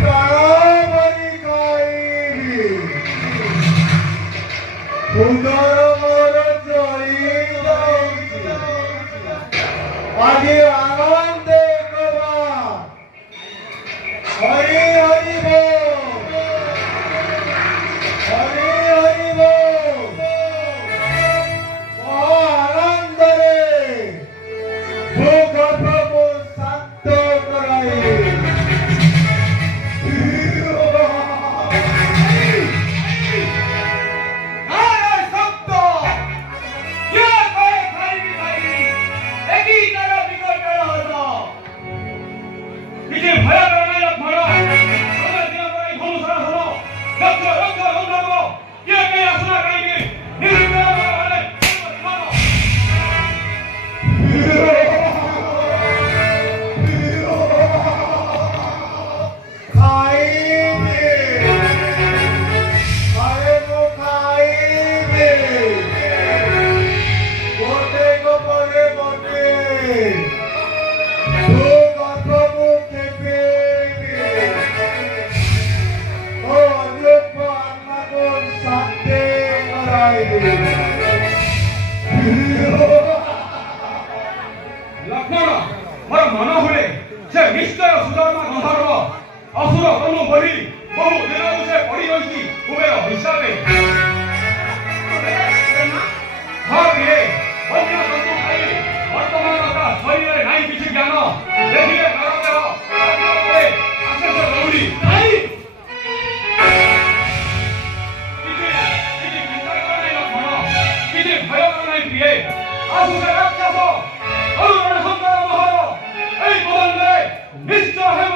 প্রাণভরি খাইবি উদর মোর জড়ি যাଉଛି আজি আনন্দে কবা হরি হরি বল হরি হরি বল আনন্দরে ভূগর্ভকে শান্ত করাই লক্ষ্মণ মোর মন হুয়ে সে নিশ্চয় সুধর্মা গন্ধর্ব অসুর তনু বহি বহু দিনରୁ ସେ ପଡ଼ି ରହିଛି କୁବେର ହିସାବରେ ହଁ ପିଲେ ଅନ୍ୟ ଜନ୍ତୁ ଖାଇ ବର୍ତ୍ତମାନ ତା ଶରୀରରେ ନାହିଁ କିଛି ଜ୍ଞାନ ଦେଖିଲେ ନରକର ଆଶେଷ ଦୌଡ଼ି ନାହିଁ କିଛି ଚିନ୍ତା କର ନାହିଁ ଲକ୍ଷ୍ମଣ କିଛି ଭୟ କର ନାହିଁ ପ୍ରିୟେ ଆସୁ ସେ ରାକ୍ଷସ ଅରୁଣ ସୁନ୍ଦର ମହର এই বদলে নিশ্চয় ହେବ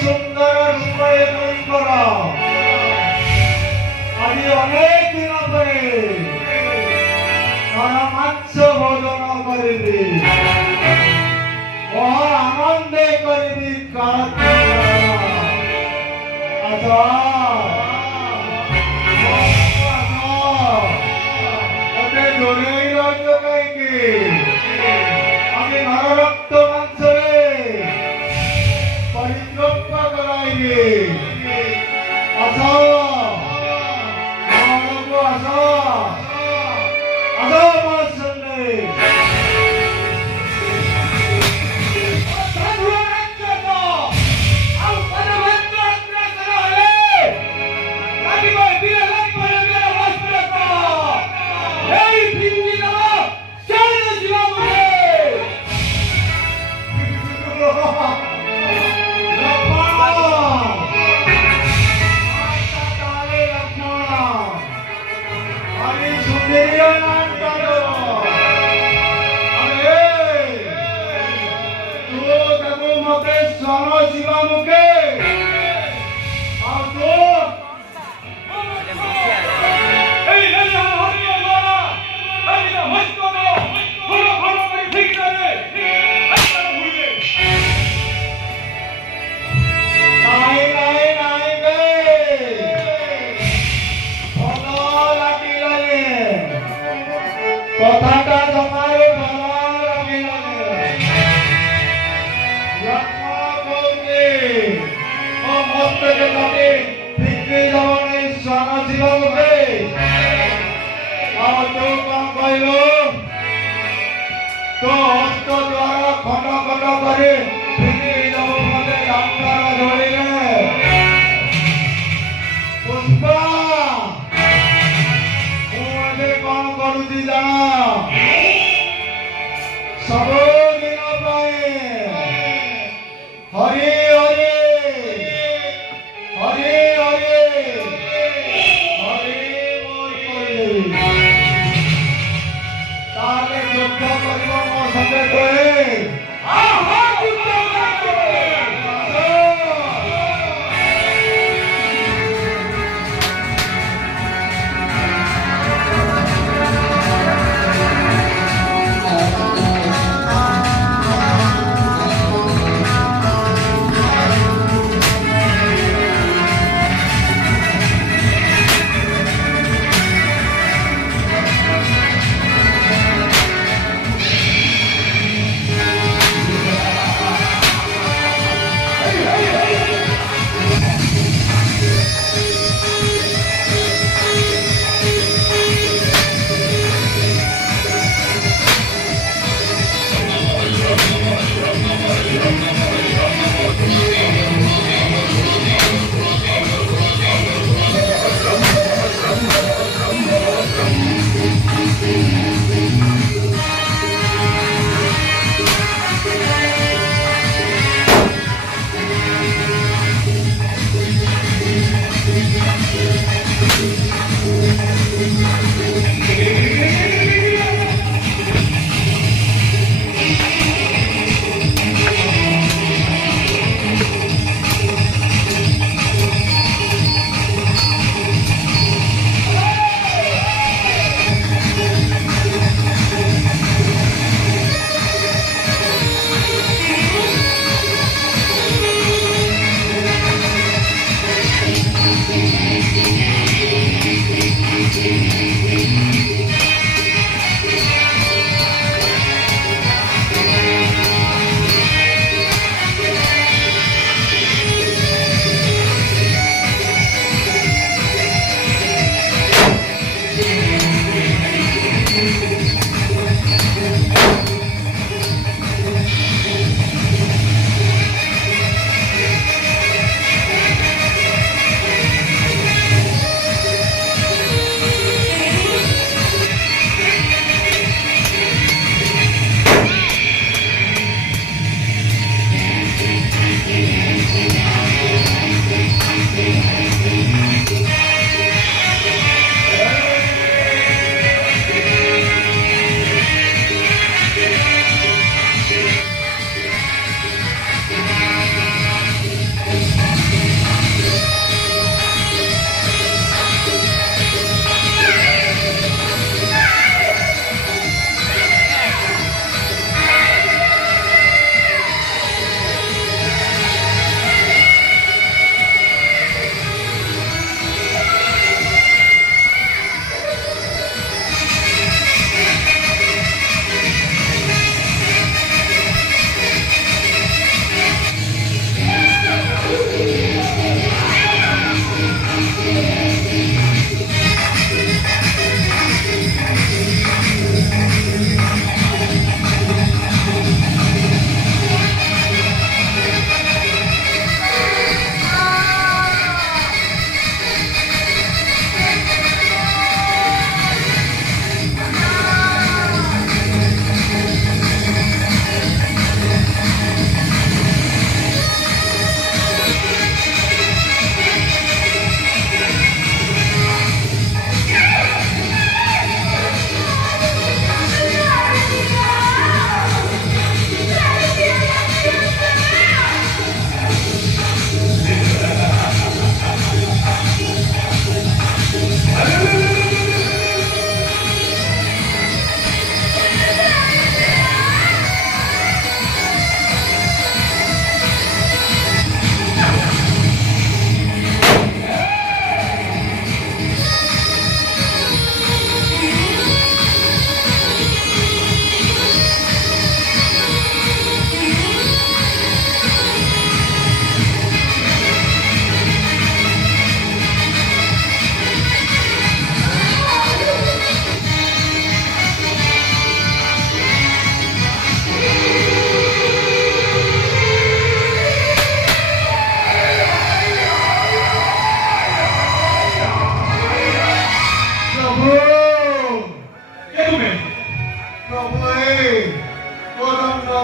সুন্দর রূপে কর আজ অনেক দিন পরে মাংস ভোজন করবি আনন্দে করবি জোরেই রঞ্জ কাইকি আমি নররক্ত মাংসরে পরিতৃপ্ত করাইবি আস আস আস আমার সঙ্গে কথাটা তোমার ভালো লাগে ও মস্তকে কাটে ফিক্রি যাওয়ানে স্বান শিবকে আর তো কম কইল তো হস্ত দ্বারা খন্ড খন্ড করে ফিক্রি যাব মতে ডাক্তার ধরিলে পুষ্পা কଣ କରୁଛି ଜାଣ ସବୁଦିନ ପାଇଁ ହରି ହରି ହରି ହରି ହରି ବୋଲ କରିଦେବି ତାହେଲେ ଯୁଦ୍ଧ କରିବ ମୋ ସଙ୍ଗେ କହେ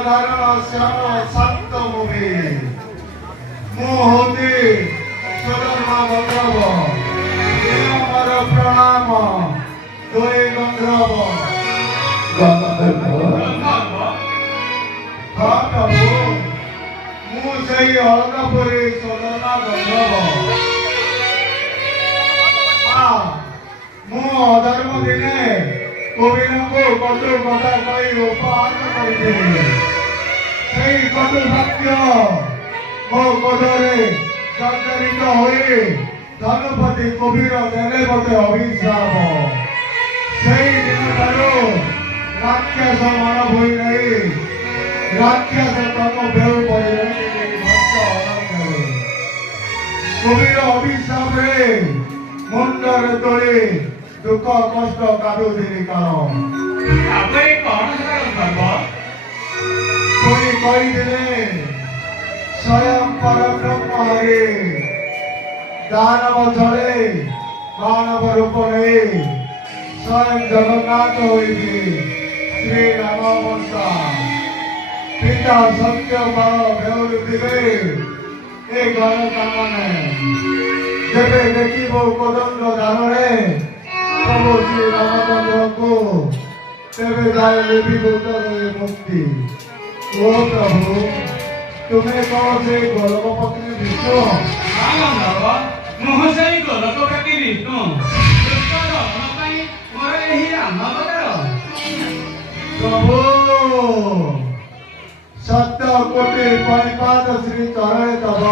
ଧାରଣ ଶ୍ୟାମ ଶାନ୍ତ ଭୂମି ମୁଁ ହଉଛି ସୁଧର୍ମା ଗନ୍ଧର୍ବ ମୋର ପ୍ରଣାମ ଦୁଇ ଗନ୍ଧର୍ବ ଗନ୍ଧର୍ବ ହଁ ପ୍ରଭୁ ମୁଁ ସେଇ ଅଳକାପୁରୀ ସୁଧର୍ମା ଗନ୍ଧର୍ବ ମୁଁ ଅଧର୍ମ ଦିନେ କବିରଙ୍କୁ କଟୁ କଥା କହି ଉପହାର କରିଥିଲି ସେଇ କଟୁ ବାକ୍ୟ ମୋ କୋଦରେ ଜର୍ଜରିତ ହୋଇ ଧନୁପତି କବିର ଦେଲେ ମୋତେ ଅଭିଶାପ ସେଇ ଦିନଠାରୁ ରାକ୍ଷସ ମନ ଭୋଇ ନେଇ ରାକ୍ଷସ ତମ ବେଉ ପରିଣତି ଭକ୍ତ ଅରଣ୍ୟରେ କବିର ଅଭିଶାପରେ ମୁଣ୍ଡରେ ତୋଳି ଦୁଃଖ କଷ୍ଟ କାଟୁଥିଲି କାଳ ତାପରେ କଣ ହେଲା ଗନ୍ଧର୍ବ? ପୁଣି କହିଥିଲେ ସ୍ୱୟଂ ପରବ୍ରହ୍ମ ହରି ଦାନବ ଛଳେ ମାନବ ରୂପ ନେଇ ସ୍ୱୟଂ ଜଗନ୍ନାଥ ହୋଇଥିଲେ ଶ୍ରୀ ରାମ ବଂଶା ପିତା ସତ୍ୟ ବଳ ବେଉରୁଥିବେ ଏ ଘର କାମନେ ଯେବେ ଦେଖିବ କୋଦଣ୍ଡ ଧାନରେ ପ୍ରଭୁ ଶ୍ରୀ ରାମଚନ୍ଦ୍ରଙ୍କୁ ତେବେ ଯାଇ ଲିପିବ ଉତ୍ତରରେ ମୁକ୍ତି ଓ ପ୍ରଭୁ ତୁମେ କଣ ସେ ଗୋଲକ ପତ୍ନୀ ବିଷ୍ଣୁ ହଁ ଗନ୍ଧର୍ବ ମୁଁ ସେଇ ଗୋଲକପତି ବିଷ୍ଣୁ ଦୁଷ୍ଟ ଦମନ ପାଇଁ ମୋର ଏହି ରାମ ଅବତାର। ପ୍ରଭୁ ସତ୍ୟ କୋଟି ପରିପାତ ଶ୍ରୀ ଚରଣେ ତବ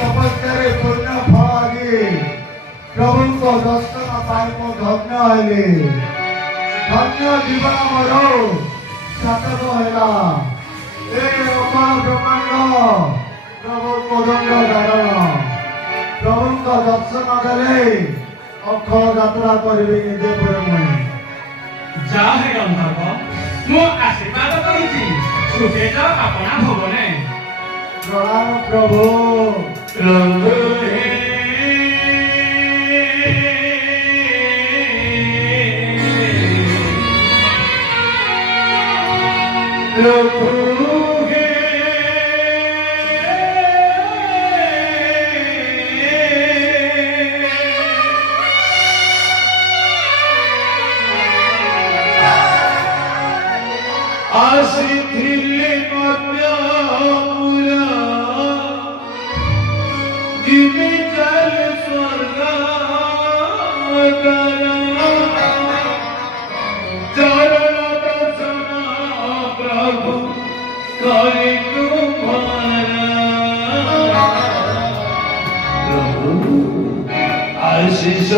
ତପସ୍ୟାରେ ପୂର୍ଣ୍ଣ ଫଳ ଆଜି ପ୍ରଭୁଙ୍କ ଦର୍ଶନ ପାଇଁ ମୁଁ ଧନ୍ୟ ହେଲି ଧନ୍ୟ ଜୀବନ ମୋର ସାଧକ ହେଲା ଏ ଅପାର ବ୍ରହ୍ମାଣ୍ଡ ପ୍ରଭୁ କୋଦଣ୍ଡ ଧାରଣ ପ୍ରଭୁଙ୍କ ଦର୍ଶନ ଦେଲେ ଅକ୍ଷୟ ଯାତ୍ରା କରିବି ନିଜେ ପରେ ମୁଇଁ ଯାହା ହେ ଗନ୍ଧର୍ବ ମୁଁ ଆଶୀର୍ବାଦ କରୁଛି ସୁତେଜ ଆପଣା ଭବନେ ପ୍ରଣାମ ପ୍ରଭୁ ଆସିଥିଲେ ମଧ୍ୟ ପୁରା ଯିବି ଚାଲେ ସ୍ୱର୍ଗ ଚରଣ ଦର୍ଶନ ପ୍ରଭୁ କରି ତୁମାର ପ୍ରଭୁ ଆଶିଷ